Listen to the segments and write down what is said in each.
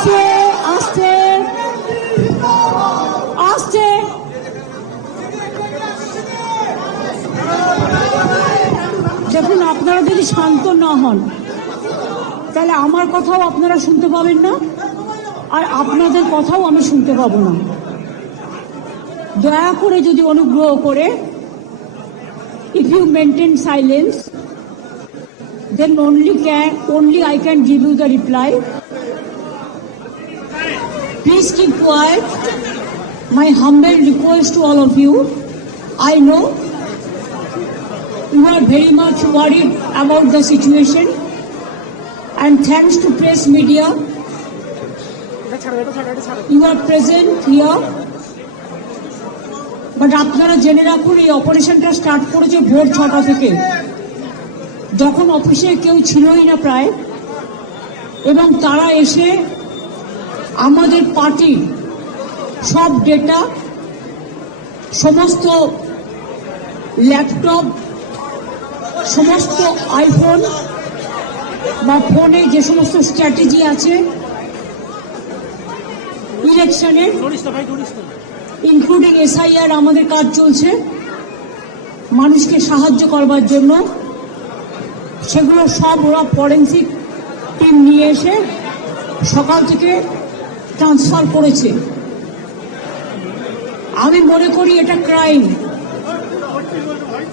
আস্তে আস্তে আস্তে দেখুন, আপনারা যদি শান্ত না হন তাহলে আমার কথাও আপনারা শুনতে পাবেন না, আর আপনাদের কথাও আমি শুনতে পাবো না। দয়া করে যদি অনুগ্রহ করে if you maintain silence, then only I can give you the reply. Please keep quiet. My humble request to all of you. I know you are very much worried about the situation, and thanks to press media, you are present here. But আপনারা জেনে রাখুন, এই অপারেশনটা start করেছে ভোর 6টা থেকে, যখন অফিসে কেউ ছিলই না প্রায়, এবং তারা এসে আমাদের পার্টির সব ডেটা, সমস্ত ল্যাপটপ, সমস্ত আইফোন বা ফোনে যে সমস্ত স্ট্র্যাটেজি আছে ইলেকশনের, ইনক্লুডিং SIR, আমাদের কাজ চলছে মানুষকে সাহায্য করবার জন্য, সেগুলো সব ওরা ফরেন্সিক টিম নিয়ে এসে সকাল থেকে ট্রান্সফার করেছে। আমি মনে করি এটা ক্রাইম।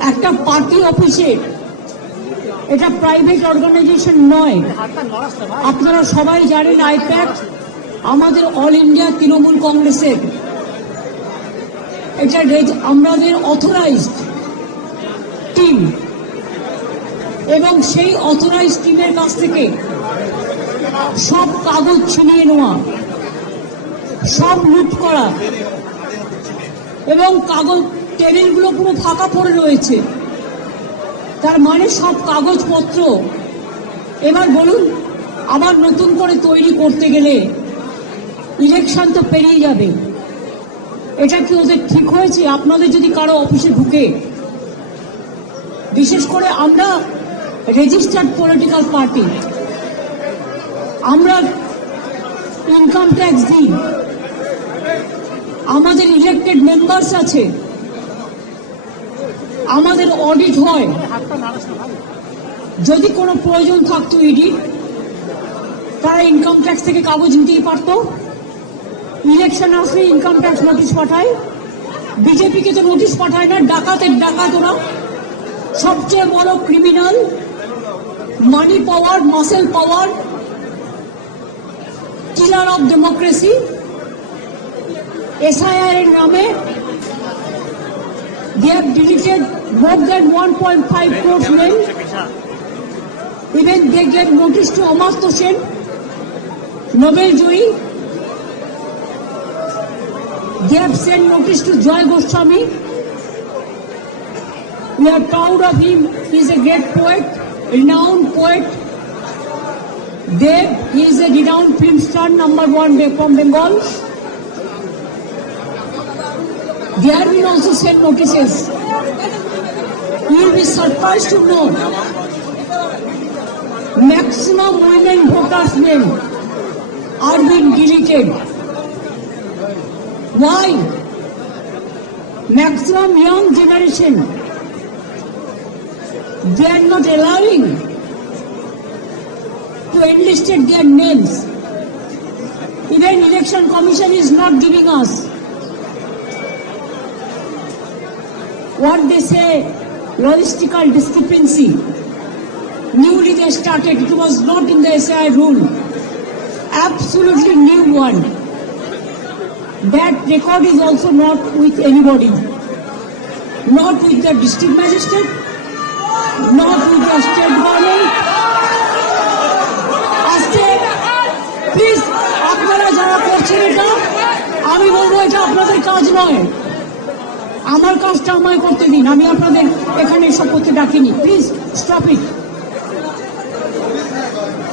একটা পার্টি অফিসে, এটা প্রাইভেট অর্গানাইজেশন নয়। আপনারা সবাই জানেন আইপ্যাক আমাদের অল ইন্ডিয়া তৃণমূল কংগ্রেসের, এটা আমাদের অথরাইজড টিম, এবং সেই অথরাইজড টিমের কাছ থেকে সব কাগজ ছিনিয়ে নেওয়া, সব লুট করা, এবং কাগজ টেবিলগুলো পুরো ফাঁকা পড়ে রয়েছে। তার মানে সব কাগজপত্র এবার বলুন আবার নতুন করে তৈরি করতে গেলে ইলেকশন তো পেরিয়ে যাবে। এটা কি ওদের ঠিক হয়েছে? আপনাদের যদি কারো অফিসে ঢুকে, বিশেষ করে আমরা রেজিস্টার্ড পলিটিক্যাল পার্টি, আমরা ইনকাম ট্যাক্স দিই, আমাদের ইলেক্টেড মেম্বার্স আছে, আমাদের অডিট হয়, যদি কোনো প্রয়োজন থাকতো ইডি, তারা ইনকাম ট্যাক্স থেকে কাগজ নিতেই পারতো। ইলেকশন আসলে ইনকাম ট্যাক্স নোটিশ পাঠায়, বিজেপিকে তো নোটিশ পাঠায় না। ডাকাতের ডাকাত ওরা, সবচেয়ে বড় criminal, money power, muscle power, killer of democracy. SIR এর নামে they have deleted more than 1.5 crore men. Even they get notice to Amartya Sen, Nobel Joyee. They have sent notice to Joy Goswami. We are proud of him. He is a great poet, renowned poet. Dev, he is a renowned film star, #1 from Bengal. They have been also sent notices. You will be surprised to know maximum women voters' name are being deleted. Why? Maximum young generation, they are not allowing to enlist their names. Even Election Commission is not giving us what they say, logistical discrepancy. Newly they started, it was not in the SIR rule. Absolutely new one. That record is also not with anybody. Not with the district magistrate, not with the state government. Please আপনারা যারা করছেন এটা, আমি বলবো এটা আপনাদের কাজ নয়। আমার কাজটা আমায় করতে দিন, আমি আপনাদের এখানে এসব করতে ডাকিনি। Please stop it.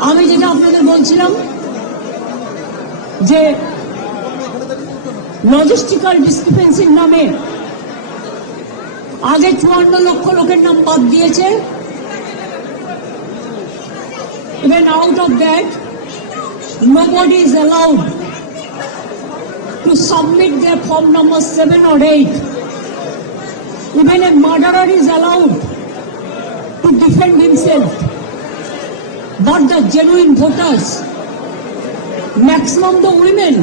আমি যেটা আপনাদের বলছিলাম যে লজিস্টিক্যাল ডিসক্রিপেন্সির নামে আগে 54 লক্ষ লোকের নাম বাদ দিয়েছে। Even out of that, nobody is allowed to submit their form number 7 or 8. Even a murderer is allowed to defend himself. But the genuine voters, maximum the women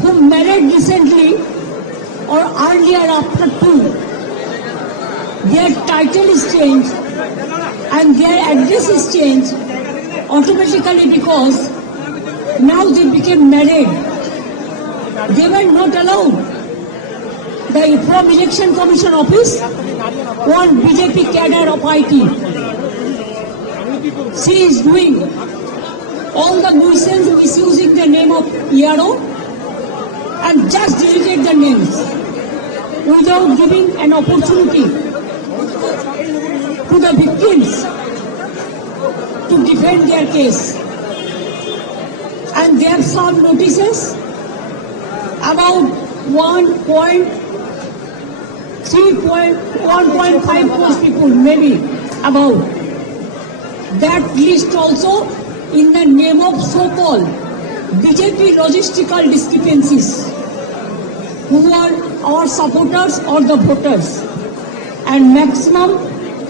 who married recently or earlier after 2, their title is changed and their address is changed automatically because now they became married. They were not allowed. From Election Commission office, one BJP cadre of IT, she is doing all the nuisance misusing the name of ERO and just deleted the names without giving an opportunity to the victims to defend their case. And they have served notices about 1.5 crore people, maybe about. That list also in the name of so-called BJP logistical discrepancies, who are our supporters or the voters. And maximum,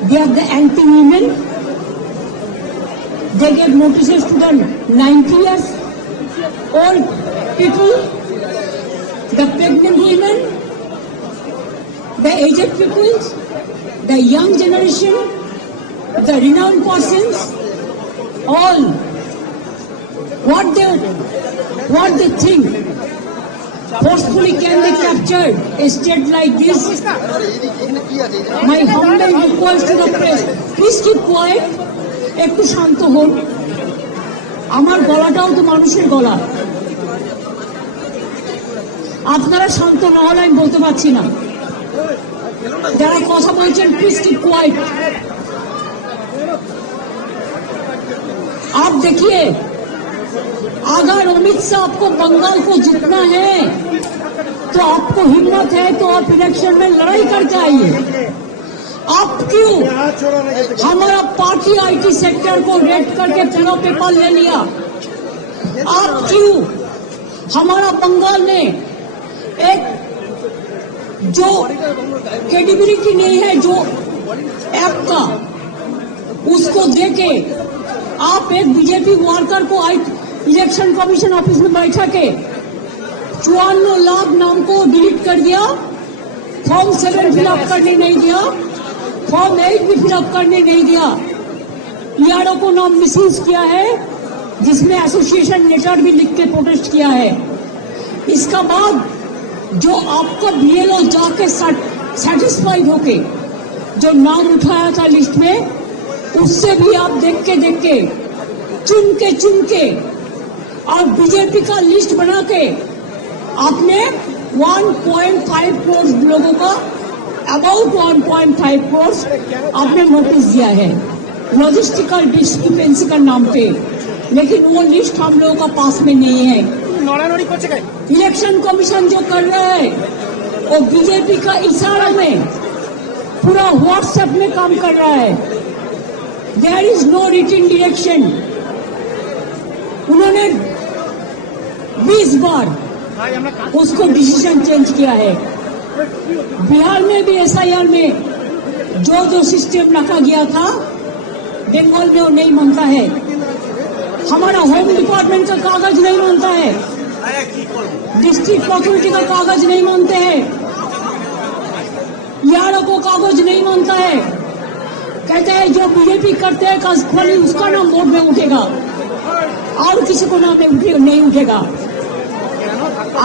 they are the anti-women. They get notices to the 90 years old people, the pregnant women, the aged people, the young generation, the renowned persons, all. What they think, forcefully can they capture a state like this? My humble request to the press, please keep quiet, একটু শান্ত হন, আমার গলাটাও তো মানুষের গলা, আপনারা শান্ত না হলে আমি বলতে পারছি না। যারা কথা বলছেন প্লিজ কিপ কোয়াইট। आप देखिए, अगर अमित शाह आपको बंगाल को जीतना है तो आपको हिम्मत है तो आप इलेक्शन में लड़ाई करके आइए। आप क्यों हमारा पार्टी आईटी सेक्टर को रेड करके पूरा पेपर ले लिया? आप क्यों हमारा बंगाल ने एक जो क्रेडिबिलिटी नहीं है जो ऐप का, उसको देके आप एक बीजेपी वर्कर को इलेक्शन कमीशन ऑफिस में बैठा के 54 लाख नाम को डिलीट कर दिया, फॉर्म 7 फिलअप करने नहीं दिया, फॉर्म 8 भी फिलअप करने नहीं दिया, ईआरओ को नाम मिसयूज किया है, जिसमें एसोसिएशन लेटर भी लिख के प्रोटेस्ट किया है। इसका बाद जो आपका बीएलओ जाके सेटिस्फाइड होके जो नाम उठाया था लिस्ट में, उससे भी आप देख के चुन के और बीजेपी का लिस्ट बना के आपने 1.5 करोड़ लोगों का, अबाउट 1.5 करोड़ आपने नोटिस दिया है लॉजिस्टिकल डिस्क्रिपेंसी का नाम पे, लेकिन वो लिस्ट हम लोगों का पास में नहीं है। इलेक्शन कमीशन जो कर रहा है वो बीजेपी का इशारा में पूरा व्हाट्सएप में काम कर रहा है। There is no written direction. उन्होंने 20 बार उसको डिसीजन चेंज किया है। बिहार में भी एसआईआर में जो सिस्टम रखा गया था, बंगाल में वो नहीं मानता है। हमारा होम डिपार्टमेंट का कागज नहीं मानता है, डिस्ट्रिक्ट अथॉरिटी का कागज नहीं मानते हैं, ईआरओ को कागज नहीं मानता है। कहते हैं जो बीजेपी करते हैं खाली उसका नाम वोट में उठेगा और किसी को नाम नहीं उठेगा।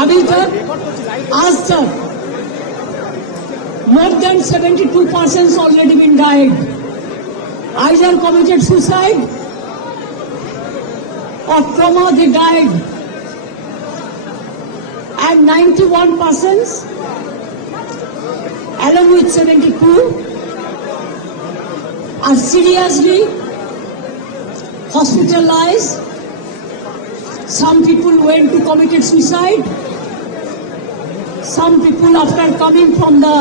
अभी तक आज तक more than 72% already been died, either committed suicide or trauma they died, and 91% along with 72 are seriously hospitalized. Some people went to committed suicide. Some people after coming from the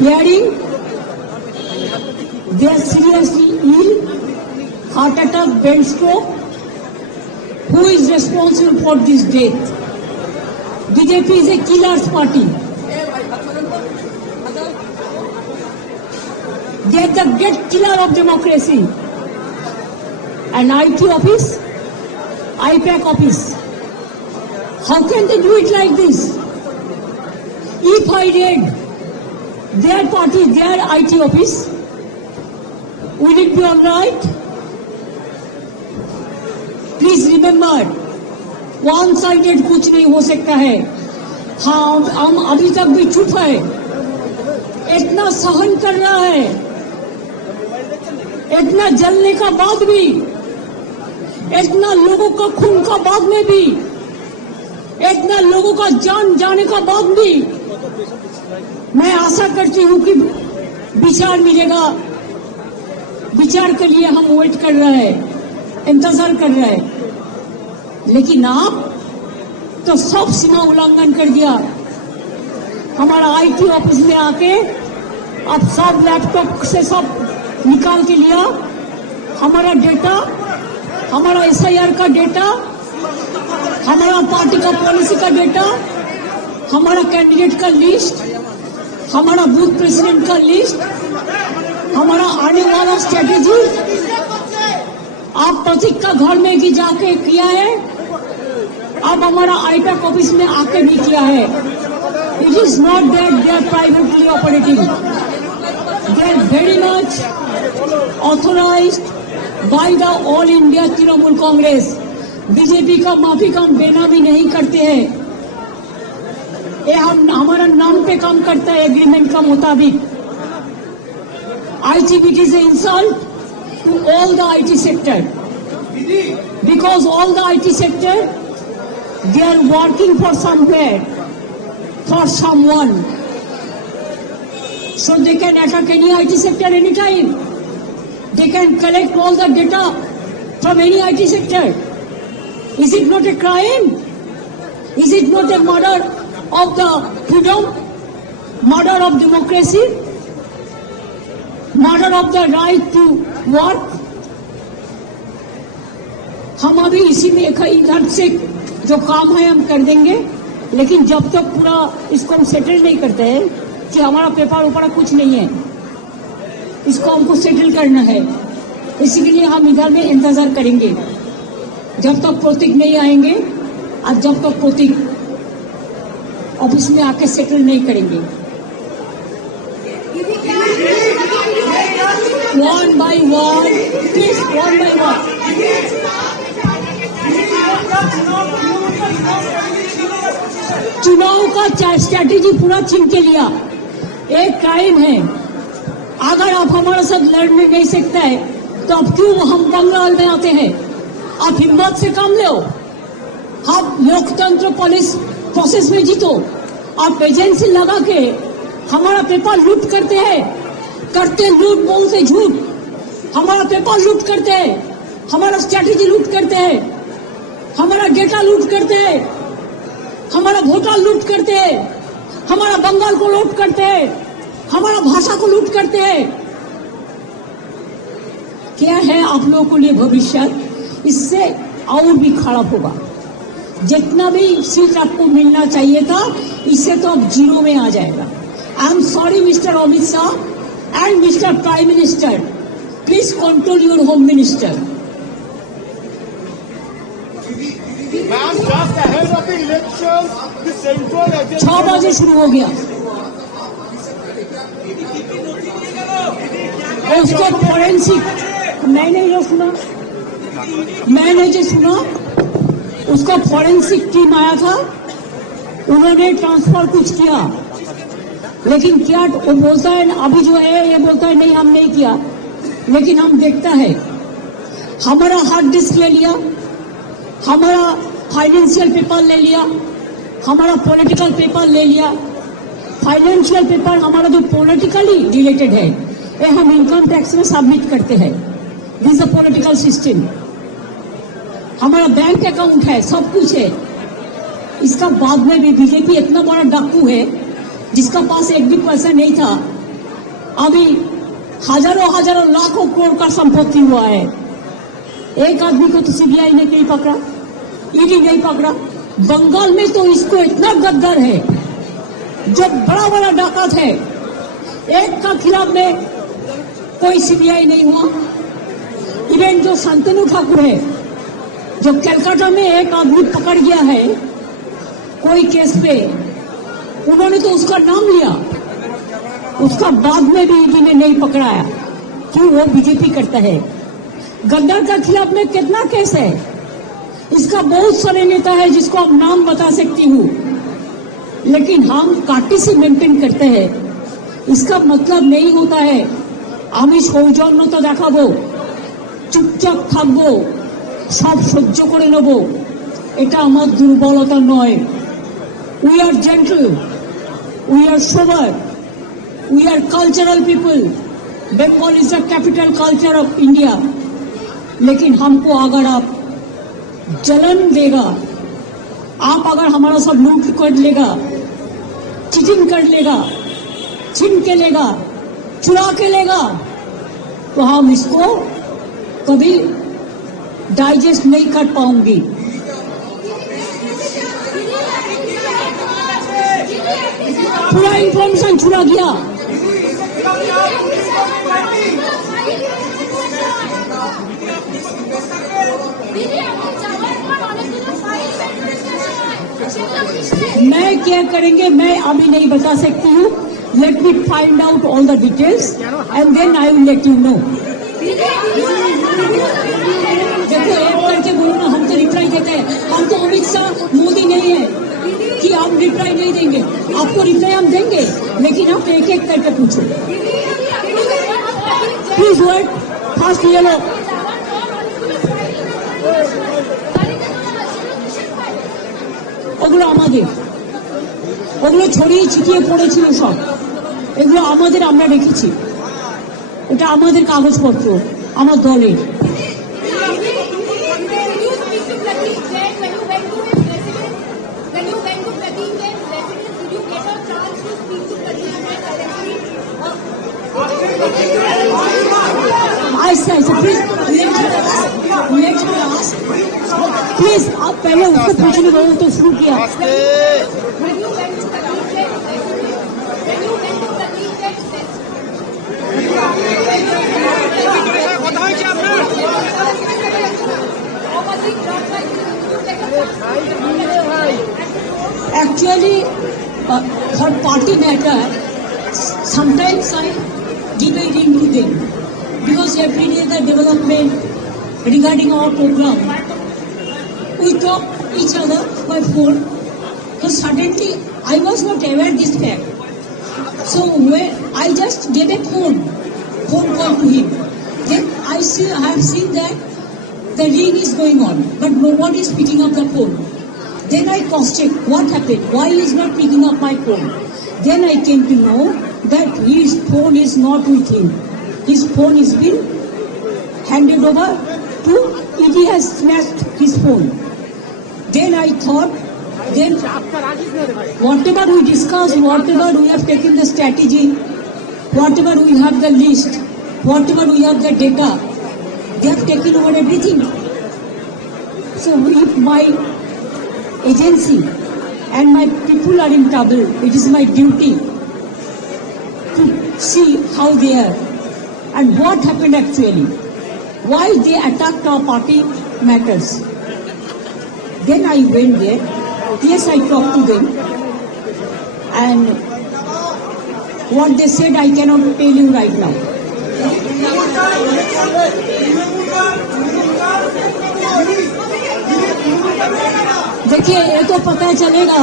hearing, they are seriously ill, heart attack, brain stroke, who is responsible for this death. BJP is a killer's party. They are the great killer of democracy. An IT office, IPAC office. How can they do it like this? If I read their party, their IT office, will it be all right? Please remember, one-sided कुछ नहीं हो सकता है. हाँ, हम अभी तक भी चुप है. इतना सहन कर रहा है, इतना जलने का बाद भी, इतना लोगों का खून का बाद में भी, इतना लोगों का जान जाने का बाद भी, मैं आशा करती हूँ कि विचार मिलेगा. विचार के लिए हम वेट कर रहे हैं, इंतजार कर रहे हैं. लेकिन आप तो सब सीमा उल्लंघन कर दिया. हमारा आईटी ऑफिस में आके आप सब लैपटॉप से सब निकाल के लिया. हमारा डेटा, हमारा एसआईआर का डेटा, हमारा पार्टी का पॉलिसी का डेटा, हमारा कैंडिडेट का लिस्ट, हमारा बूथ प्रेसिडेंट का लिस्ट, हमारा आने वाला स्ट्रेटेजी आप प्रतीक का घर में भी जाके किया है. अब हमारा आईपैक ऑफिस में आके भी किया है. It is not that they are privately operating. They are very much authorized by the all India Trinamool Congress. BJP का माफी का हम बेनामी नहीं करते हैं. ये हम हमारा नाम पे काम करता है एग्रीमेंट का मुताबिक. ITBT is an insult to all the IT sector, because all the IT sector, they are working for somewhere, for someone, so they can attack any IT sector anytime. They can collect all the data from any IT sector. Is it not a crime? Is it not a murder of the freedom, murder of democracy, murder of the right to work? हम अभी इसी में इधर से जो काम है हम कर देंगे, लेकिन जब तक पूरा इसको हम सेटल नहीं करते हैं कि हमारा पेपर ऊपर कुछ नहीं है, इसको हमको सेटल करना है. इसीलिए हम इधर में इंतजार करेंगे जब तक प्रतीक नहीं आएंगे और जब तक प्रतीक ऑफिस में आके सेटल नहीं करेंगे. One by one, please one by one. चुनाव का स्ट्रैटेजी पूरा छीन के लिया. एक क्राइम है. अगर आप हमारे साथ लड़ने नहीं सकते हैं तो आप क्यों हम बंगाल में आते हैं? आप हिम्मत से काम लो. आप लोकतंत्र पुलिस प्रोसेस में जीतो. आप एजेंसी लगा के हमारा पेपर लूट करते हैं, करते लूट, बोलते झूठ. हमारा पेपर लूट करते हैं, हमारा स्ट्रैटेजी लूट करते हैं, हमारा डेटा लूट करते हैं, हमारा वोटर लूट करते हैं, हमारा बंगाल को लूट करते हैं, हमारा भाषा को लूट करते हैं. क्या है आप लोगों को लिए भविष्य? इससे और भी खराब होगा. जितना भी सीट आपको मिलना चाहिए था, इससे तो अब जीरो में आ जाएगा. I am sorry mister Amit Shah and mister prime minister, please control your home minister. 6 बजे शुरू हो गया. उसको फॉरेंसिक, मैंने जो सुना उसका फॉरेंसिक टीम आया था, उन्होंने ट्रांसफर कुछ किया, लेकिन क्या वो बोलता है अभी जो है, ये बोलता है नहीं हम नहीं किया. लेकिन हम देखता है हमारा हार्ड डिस्क ले लिया, हमारा फाइनेंशियल पेपर ले लिया, हमारा पॉलिटिकल पेपर ले लिया. फाइनेंशियल पेपर हमारा जो पॉलिटिकली रिलेटेड है, ये हम इनकम टैक्स में सबमिट करते हैं. This is a political system. हमारा बैंक अकाउंट है, सब कुछ है. इसका बाद में भी बीजेपी इतना बड़ा डाकू है जिसका पास एक भी पैसा नहीं था, अभी हजारों लाखों करोड़ का संपत्ति हुआ है. एक आदमी को तो सीबीआई ने नहीं पकड़ा. ईडी नहीं पकड़ा। बंगाल में तो इसको इतना गद्दार है, जो बड़ा बड़ा डाकत है, एक का खिलाफ में कोई सीबीआई नहीं हुआ। इवन जो शांतनु ठाकुर है, जो कलकत्ता में एक आदमी पकड़ गया है कोई केस पे, उन्होंने तो उसका नाम लिया, उसका बाद में भी ईडी ने नहीं पकड़ाया। क्यों? वो बीजेपी करता है। गद्दार का खिलाफ में कितना केस है, इसका बहुत सारे नेता है जिसको आप नाम बता सकती हूँ, लेकिन हम काटी से मेंटेन करते हैं। इसका मतलब नहीं होता है আমি সৌজন্যতা দেখাবো, চুপচাপ থাকবো, সব সহ্য করে নেব, এটা আমার দুর্বলতা নয়। We are gentle, we are sober, we are cultural people. Bengal is the capital culture of India. लेकिन हमको अगर आप जलन देगा, आप अगर हमारा सब लूट कर लेगा, चीटिंग कर लेगा, छीन के लेगा, चुरा के लेगा, तो हम इसको कभी डाइजेस्ट नहीं कर पाऊंगी। पूरा इंफॉर्मेशन चुरा गया। मैं क्या करेंगे मैं अभी नहीं बता सकती हूँ। Let me find out all the details and then I will let you know. देखो एक करके बोलो ना, हम तो रिप्लाई देते हैं। हम तो अमित शाह मोदी नहीं है कि हम रिप्लाई नहीं देंगे। आपको रिप्लाई हम देंगे, लेकिन आप एक एक करके पूछो। प्लीज वर्ड फास्ट ये लो। ওগুলো আমাদের, ওগুলো ছড়িয়ে ছিটিয়ে পড়েছিল সব, এগুলো আমাদের, আমরা রেখেছি। এটা আমাদের কাগজপত্র, আমার দলের। ऐसा ऐसा प्लीज आप पहले उसको पूछने दो, तो शुरू किया। Actually, for party matter, sometimes I debate into them because every day the development regarding our program, we talk each other by phone. So suddenly I was not aware this fact. So when I just gave a phone call to him, then I have seen that the ring is going on, but nobody is picking up the phone. Then I cross-checked what happened, why he is not picking up my phone. Then I came to know that his phone is not with him. His phone is been handed over to ED, has snatched his phone. Then I thought, then whatever we discussed, whatever we have taken the strategy, whatever we have the list, whatever we have the data, they have taken over everything. So if my agency and my people are in trouble, it is my duty to see how they are and what happened actually, why they attacked our party matters. Then I went there. Yes, I talked to them, and what they said I cannot tell you right now. देखिए, ये तो पता चलेगा,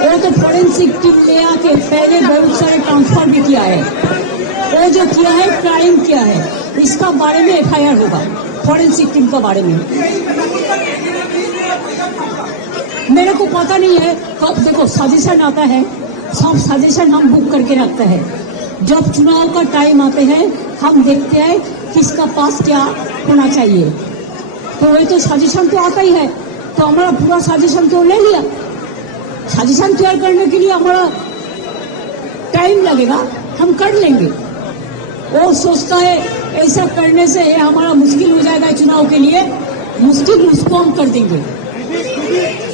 वो तो forensic team ले आके पहले बहुत सारे ट्रांसफर भी किया है। वो जो किया है, क्राइम किया है, इसका बारे में एफआईआर होगा फोरेंसिक टीम के बारे में। मेरे को पता नहीं है कब, देखो सजेशन आता है, सब सजेशन हम बुक करके रखते हैं। जब चुनाव का टाइम आते हैं, हम देखते हैं किसका पास क्या होना चाहिए। तो वही तो सजेशन तो आता ही है, तो हमारा पूरा सजेशन तो ले लिया। सजेशन तैयार करने के लिए हमारा टाइम लगेगा, हम कर लेंगे। वो सोचता है ऐसा करने से हमारा मुश्किल हो जाएगा चुनाव के लिए, मुश्किल उसको हम कर देंगे।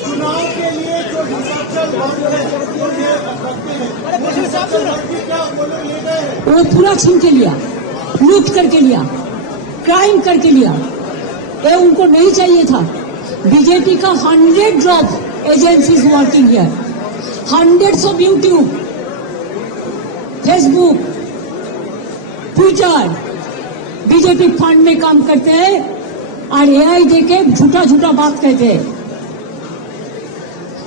चुनाव के लिए जो हिसाब वो पूरा छीन के लिया, लूट करके लिया, क्राइम करके लिया। ये उनको नहीं चाहिए था। बीजेपी का 100 of agencies working here, hundreds of YouTube, Facebook, Twitter, BJP fund में काम करते हैं और एआई देके झूठा झूठा बात कहते हैं।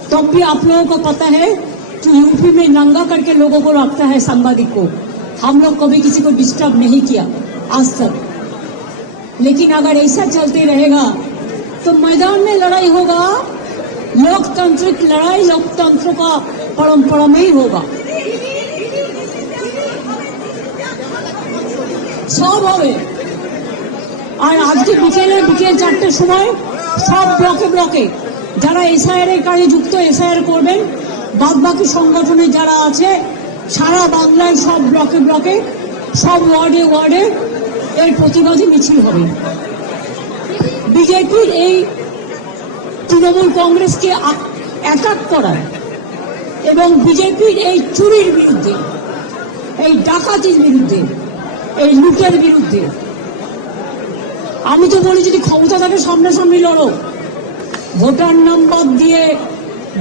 तो भी आप लोगों को पता है कि यूपी में नंगा करके लोगों को रखता है सांबादिक को। हम लोग कभी किसी को डिस्टर्ब नहीं किया आज तक, लेकिन अगर ऐसा चलते रहेगा तो मैदान में लड़ाई होगा। लोकतांत्रिक लड़ाई लोकतंत्र का परंपरा में ही होगा। সব হবে। আর আজকে বিকেল 4টের সময় সব ব্লকে ব্লকে যারা এসআইআর এর কাজে যুক্ত এসআইআর করবেন, বাদ বাকি সংগঠনে যারা আছে সারা বাংলায় সব ব্লকে ব্লকে সব ওয়ার্ডে ওয়ার্ডে এর প্রতিবাদী মিছিল হবে। বিজেপির এই তৃণমূল কংগ্রেসকে অ্যাটাক করার এবং বিজেপির এই চুরির বিরুদ্ধে, এই ডাকাতির বিরুদ্ধে, এই লুটের বিরুদ্ধে আমি তো বলি যদি ক্ষমতা থাকে সামনাসামনি লড়ো। ভোটার নাম্বার দিয়ে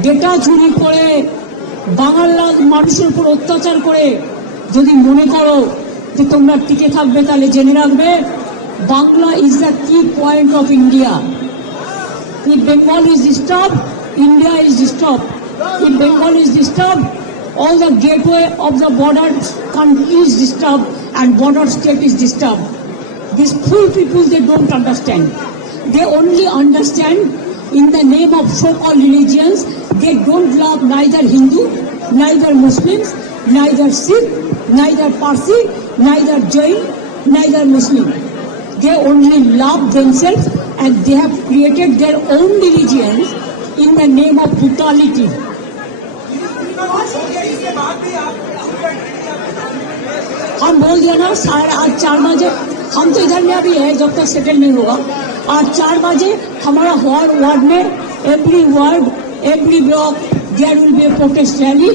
ডেটা চুরি করে বাংলার মানুষের উপর অত্যাচার করে যদি মনে করো যে তোমরা টিকে থাকবে, তাহলে জেনে রাখবে বাংলা ইজ দ্য কি point of India. If Bengal is disturbed, India is disturbed. If Bengal is disturbed, all the gateway of the border country is disturbed and border state is disturbed. These fool people, they don't understand. They only understand in the name of so-called religions. They don't love neither Hindu, neither Muslims, neither Sikh, neither Parsi, neither Jain, neither Muslim. They only love themselves and they have created their own religions in the name of brutality. हम बोल दिया ना, आज 4 बजे हम तो इधर में अभी है जब तक सेटल नहीं होगा। आज 4 बजे हमारा हर वार्ड में every ward, every block there will be a protest rally.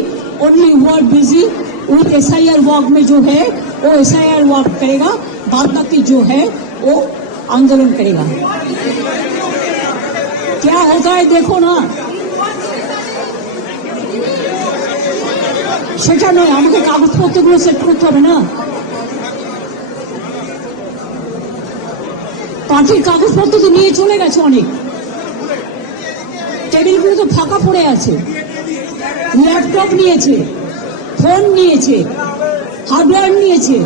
Only ward busy with SIR work में जो है वो एसआईआर वर्क करेगा, बाद बाकी जो है वो आंदोलन करेगा। क्या होता है देखो ना। সেটা নয়, আমাকে কাগজপত্রগুলো সেট করতে হবে না। পার্টির কাগজপত্র তো নিয়ে চলে গেছে অনেক, টেবিলগুলো তো ফাঁকা পড়ে আছে। ল্যাপটপ নিয়েছে, ফোন নিয়েছে, হার্ডওয়্যার নিয়েছে,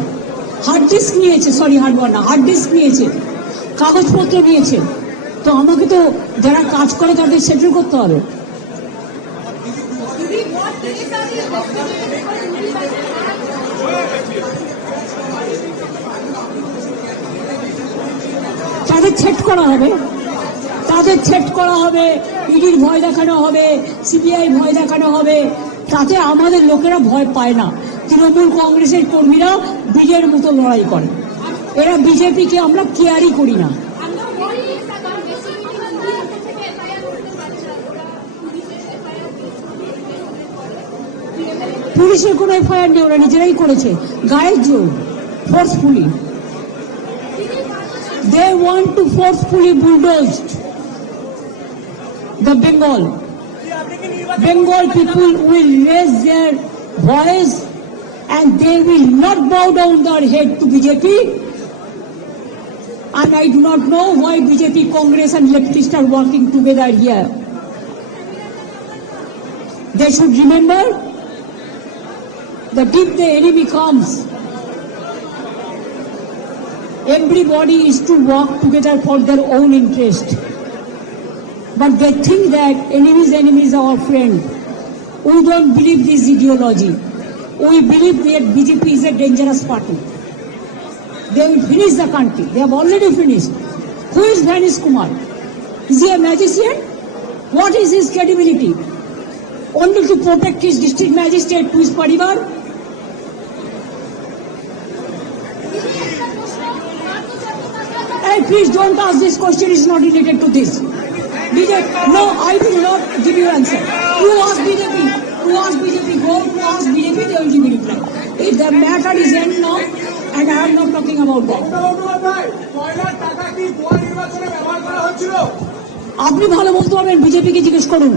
হার্ড ডিস্ক নিয়েছে, সরি হার্ডওয়্যার না, হার্ড ডিস্ক নিয়েছে, কাগজপত্র নিয়েছে। তো আমাকে তো যারা কাজ করে তাদের সেটেল করতে হবে। তাদের থ্রেট করা হবে, তাদের থ্রেট করা হবে, ইডির ভয় দেখানো হবে, সিবিআই ভয় দেখানো হবে। তাতে আমাদের লোকেরা ভয় পায় না। তৃণমূল কংগ্রেসের কর্মীরা বীরের মতো লড়াই করে। এরা বিজেপিকে আমরা কেয়ারই করি না। পুলিশের কোনো এফআইআর নেই, ওরা নিজেরাই করেছে গায়ের জোর, forcefully. They want to forcefully bulldoze the Bengal. Bengal people will raise their voice and they will not bow down their head to BJP. And I do not know why BJP, Congress and leftists are working together here. They should remember that if the enemy comes, everybody is to work together for their own interest. But they think that enemy is our friend. We don't believe this ideology. We believe that BJP is a dangerous party. They will finish the country. They have already finished. Who is Manish Kumar? Is he a magician? What is his credibility? Only to protect his district magistrate to his parivar? Hey, please don't ask this question. It's not related to this. BJP, no, I will not give you answer. You ask BJP. You ask BJP. Go to ask BJP. They will give you reply. If the matter is end now, and I am not talking about that. কয়লার টাকা কি গোয়া নির্বাচনে ব্যবহার করা হচ্ছিল? আপনি ভালো বলতে পারবেন, বিজেপিকে জিজ্ঞেস করুন।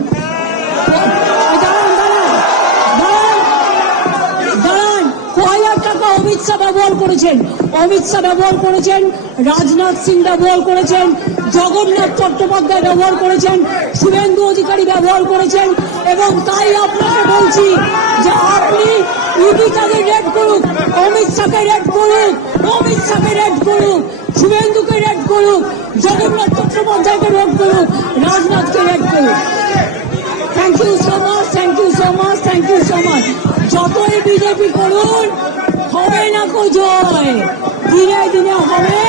দাঁড়ান, কয়লার টাকা অমিত শাহ ব্যবহার করেছেন, অমিত শাহ ব্যবহার করেছেন, রাজনাথ সিং ব্যবহার করেছেন, জগন্নাথ চট্টোপাধ্যায় ব্যবহার করেছেন, শুভেন্দু অধিকারী ব্যবহার করেছেন, এবং তাই আপনাকে বলছি যে আপনি ইডিটাকে রেড করুক, অমিত শাহকে রেড করুক, অমিত শাহকে রেড করুক, শুভেন্দুকে রেড করুক, জগন্নাথ চট্টোপাধ্যায়কে রেড করুক, রাজনাথকে রেড করুক। Thank you so much, thank you so much, thank you so much. যতই বিজেপি করুন, হবে না কো জয়, দিনে দিনে হবে